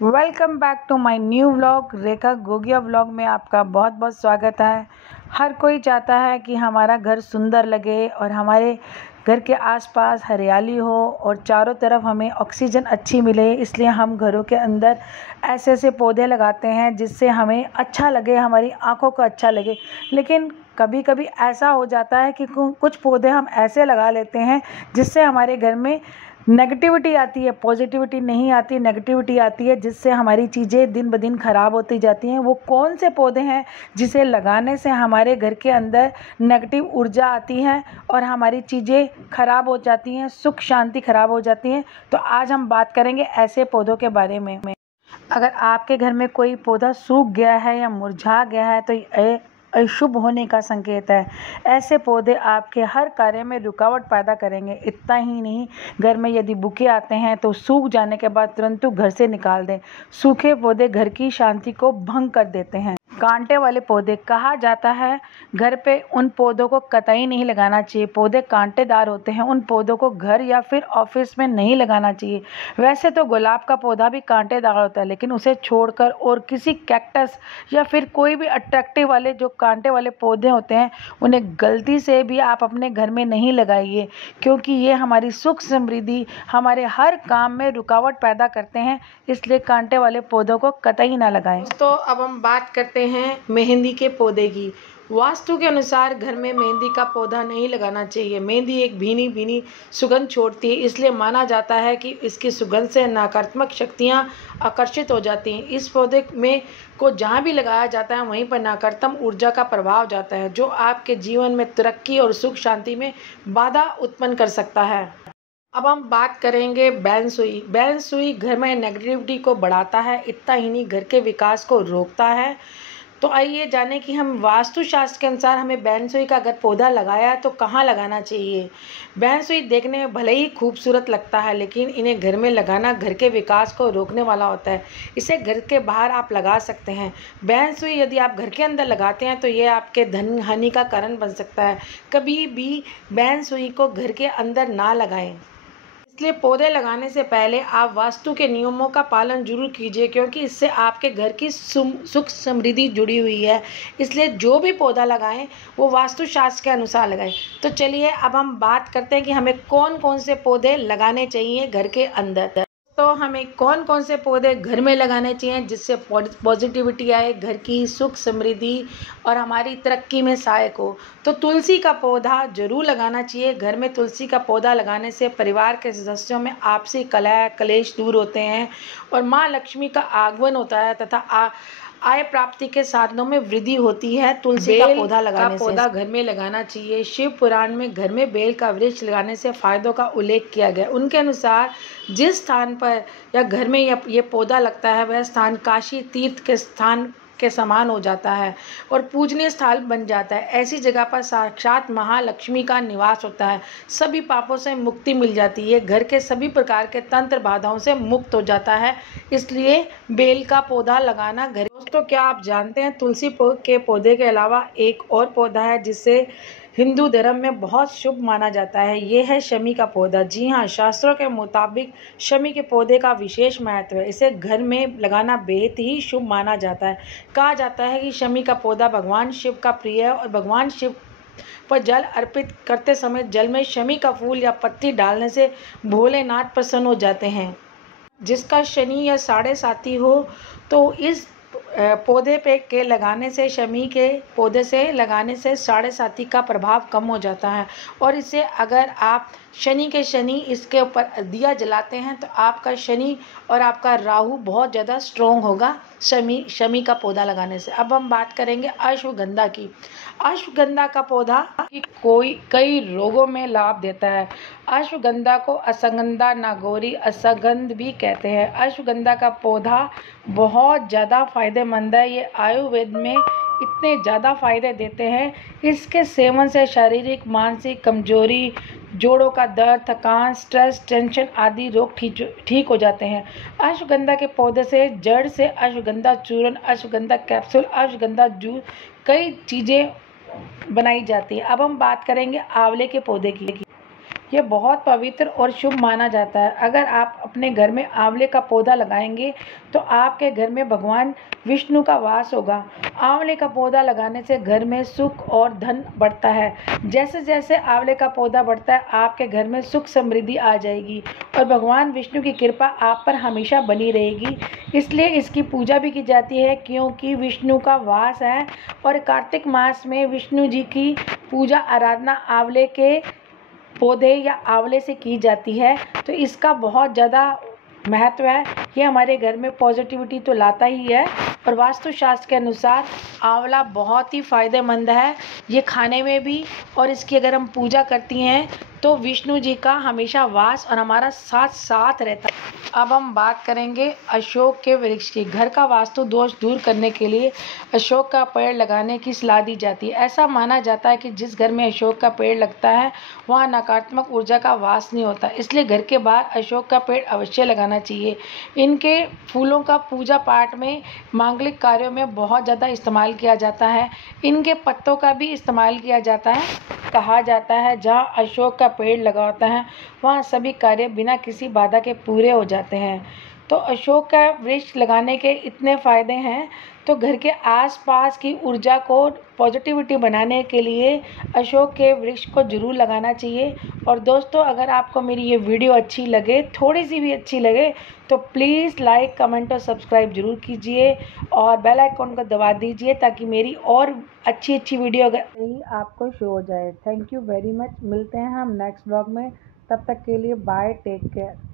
Welcome back to my new vlog. Rekha Gogia vlog में आपका बहुत बहुत स्वागत है। हर कोई चाहता है कि हमारा घर सुंदर लगे और हमारे घर के आसपास हरियाली हो और चारों तरफ हमें ऑक्सीजन अच्छी मिले, इसलिए हम घरों के अंदर ऐसे ऐसे पौधे लगाते हैं जिससे हमें अच्छा लगे, हमारी आंखों को अच्छा लगे। लेकिन कभी कभी ऐसा हो जाता है कि कुछ पौधे हम ऐसे लगा लेते हैं जिससे हमारे घर में नेगेटिविटी आती है, पॉजिटिविटी नहीं आती, नेगेटिविटी आती है, जिससे हमारी चीज़ें दिन ब दिन ख़राब होती जाती हैं। वो कौन से पौधे हैं जिसे लगाने से हमारे घर के अंदर नेगेटिव ऊर्जा आती है और हमारी चीज़ें ख़राब हो जाती हैं, सुख शांति ख़राब हो जाती हैं। तो आज हम बात करेंगे ऐसे पौधों के बारे में। अगर आपके घर में कोई पौधा सूख गया है या मुरझा गया है तो ये अशुभ होने का संकेत है। ऐसे पौधे आपके हर कार्य में रुकावट पैदा करेंगे। इतना ही नहीं, घर में यदि बुके आते हैं तो सूख जाने के बाद तुरंत घर से निकाल दें। सूखे पौधे घर की शांति को भंग कर देते हैं। कांटे वाले पौधे, कहा जाता है घर पे उन पौधों को कतई नहीं लगाना चाहिए। पौधे कांटेदार होते हैं, उन पौधों को घर या फिर ऑफिस में नहीं लगाना चाहिए। वैसे तो गुलाब का पौधा भी कांटेदार होता है, लेकिन उसे छोड़कर और किसी कैक्टस या फिर कोई भी अट्रैक्टिव वाले जो कांटे वाले पौधे होते हैं उन्हें गलती से भी आप अपने घर में नहीं लगाइए, क्योंकि ये हमारी सुख समृद्धि, हमारे हर काम में रुकावट पैदा करते हैं। इसलिए कांटे वाले पौधों को कतई ना लगाएं। तो अब हम बात करते हैं मेहंदी के पौधे की। वास्तु के अनुसार घर में मेहंदी का पौधा नहीं लगाना चाहिए। मेहंदी एक भीनी भीनी सुगंध छोड़ती है, इसलिए माना जाता है कि इसकी सुगंध से नकारात्मक शक्तियां आकर्षित हो जाती हैं। इस पौधे में को जहाँ भी लगाया जाता है वहीं पर नकारात्मक ऊर्जा का प्रभाव जाता है, जो आपके जीवन में तरक्की और सुख शांति में बाधा उत्पन्न कर सकता है। अब हम बात करेंगे बैनसुई। बैनसुई घर में नेगेटिविटी को बढ़ाता है, इतना ही नहीं घर के विकास को रोकता है। तो आइए जाने कि हम वास्तुशास्त्र के अनुसार हमें बैनसुई का अगर पौधा लगाया तो कहाँ लगाना चाहिए। बैनसुई देखने में भले ही खूबसूरत लगता है, लेकिन इन्हें घर में लगाना घर के विकास को रोकने वाला होता है। इसे घर के बाहर आप लगा सकते हैं। बैनसुई यदि आप घर के अंदर लगाते हैं तो ये आपके धन हानि का कारण बन सकता है। कभी भी बैनसुई को घर के अंदर ना लगाएं। इसलिए पौधे लगाने से पहले आप वास्तु के नियमों का पालन जरूर कीजिए, क्योंकि इससे आपके घर की सुख समृद्धि जुड़ी हुई है। इसलिए जो भी पौधा लगाएं वो वास्तुशास्त्र के अनुसार लगाएं। तो चलिए अब हम बात करते हैं कि हमें कौन कौन से पौधे लगाने चाहिए घर के अंदर। तो हमें कौन कौन से पौधे घर में लगाने चाहिए जिससे पॉजिटिविटी आए, घर की सुख समृद्धि और हमारी तरक्की में सहायक हो। तो तुलसी का पौधा जरूर लगाना चाहिए। घर में तुलसी का पौधा लगाने से परिवार के सदस्यों में आपसी कलह कलेश दूर होते हैं और माँ लक्ष्मी का आगमन होता है तथा आय प्राप्ति के साधनों में वृद्धि होती है। तुलसी का पौधा लगाने से घर में लगाना चाहिए। शिव पुराण में घर में बेल का वृक्ष लगाने से फायदों का उल्लेख किया गया। उनके अनुसार जिस स्थान पर या घर में ये पौधा लगता है वह स्थान काशी तीर्थ के स्थान के समान हो जाता है और पूजनीय स्थल बन जाता है। ऐसी जगह पर साक्षात महालक्ष्मी का निवास होता है। सभी पापों से मुक्ति मिल जाती है। घर के सभी प्रकार के तंत्र बाधाओं से मुक्त हो जाता है। इसलिए बेल का पौधा लगाना घर। दोस्तों, क्या आप जानते हैं तुलसी के पौधे के अलावा एक और पौधा है जिसे हिंदू धर्म में बहुत शुभ माना जाता है। ये है शमी का पौधा। जी हाँ, शास्त्रों के मुताबिक शमी के पौधे का विशेष महत्व है। इसे घर में लगाना बेहद ही शुभ माना जाता है। कहा जाता है कि शमी का पौधा भगवान शिव का प्रिय है और भगवान शिव पर जल अर्पित करते समय जल में शमी का फूल या पत्ती डालने से भोलेनाथ प्रसन्न हो जाते हैं। जिसका शनि या साढ़े साथी हो तो इस पौधे पे के लगाने से, शमी के पौधे से लगाने से साढ़े साथी का प्रभाव कम हो जाता है। और इसे अगर आप शनि इसके ऊपर दिया जलाते हैं तो आपका शनि और आपका राहु बहुत ज़्यादा स्ट्रोंग होगा शमी का पौधा लगाने से। अब हम बात करेंगे अश्वगंधा की। अश्वगंधा का पौधा कई रोगों में लाभ देता है। अश्वगंधा को असंगंधा, नागौरी, असंगंध भी कहते हैं। अश्वगंधा का पौधा बहुत ज़्यादा फायदेमंद है। ये आयुर्वेद में इतने ज़्यादा फायदे देते हैं। इसके सेवन से शारीरिक मानसिक कमजोरी, जोड़ों का दर्द, थकान, स्ट्रेस, टेंशन आदि रोग ठीक हो जाते हैं। अश्वगंधा के पौधे से जड़ से अश्वगंधा चूर्ण, अश्वगंधा कैप्सूल, अश्वगंधा जूस, कई चीज़ें बनाई जाती है। अब हम बात करेंगे आंवले के पौधे की। ये बहुत पवित्र और शुभ माना जाता है। अगर आप अपने घर में आंवले का पौधा लगाएंगे तो आपके घर में भगवान विष्णु का वास होगा। आंवले का पौधा लगाने से घर में सुख और धन बढ़ता है। जैसे जैसे आंवले का पौधा बढ़ता है आपके घर में सुख समृद्धि आ जाएगी और भगवान विष्णु की कृपा आप पर हमेशा बनी रहेगी। इसलिए इसकी पूजा भी की जाती है क्योंकि विष्णु का वास है और कार्तिक मास में विष्णु जी की पूजा आराधना आंवले के पौधे या आंवले से की जाती है। तो इसका बहुत ज़्यादा महत्व है। ये हमारे घर में पॉजिटिविटी तो लाता ही है और वास्तुशास्त्र के अनुसार आंवला बहुत ही फ़ायदेमंद है। ये खाने में भी, और इसकी अगर हम पूजा करती हैं तो विष्णु जी का हमेशा वास और हमारा साथ साथ रहता है। अब हम बात करेंगे अशोक के वृक्ष की। घर का वास्तु दोष दूर करने के लिए अशोक का पेड़ लगाने की सलाह दी जाती है। ऐसा माना जाता है कि जिस घर में अशोक का पेड़ लगता है वहाँ नकारात्मक ऊर्जा का वास नहीं होता। इसलिए घर के बाहर अशोक का पेड़ अवश्य लगाना चाहिए। इनके फूलों का पूजा पाठ में, मांगलिक कार्यों में बहुत ज़्यादा इस्तेमाल किया जाता है। इनके पत्तों का भी इस्तेमाल किया जाता है। कहा जाता है जहाँ अशोक का पेड़ लगा होता है वहाँ सभी कार्य बिना किसी बाधा के पूरे हो जाते हैं। तो अशोक का वृक्ष लगाने के इतने फ़ायदे हैं। तो घर के आसपास की ऊर्जा को पॉजिटिविटी बनाने के लिए अशोक के वृक्ष को ज़रूर लगाना चाहिए। और दोस्तों, अगर आपको मेरी ये वीडियो अच्छी लगे, थोड़ी सी भी अच्छी लगे, तो प्लीज़ लाइक, कमेंट और सब्सक्राइब ज़रूर कीजिए और बेल आइकॉन को दबा दीजिए ताकि मेरी और अच्छी अच्छी वीडियो अगर यही आपको शो हो जाए। Thank you very much. मिलते हैं हम नेक्स्ट ब्लॉग में। तब तक के लिए बाय, टेक केयर।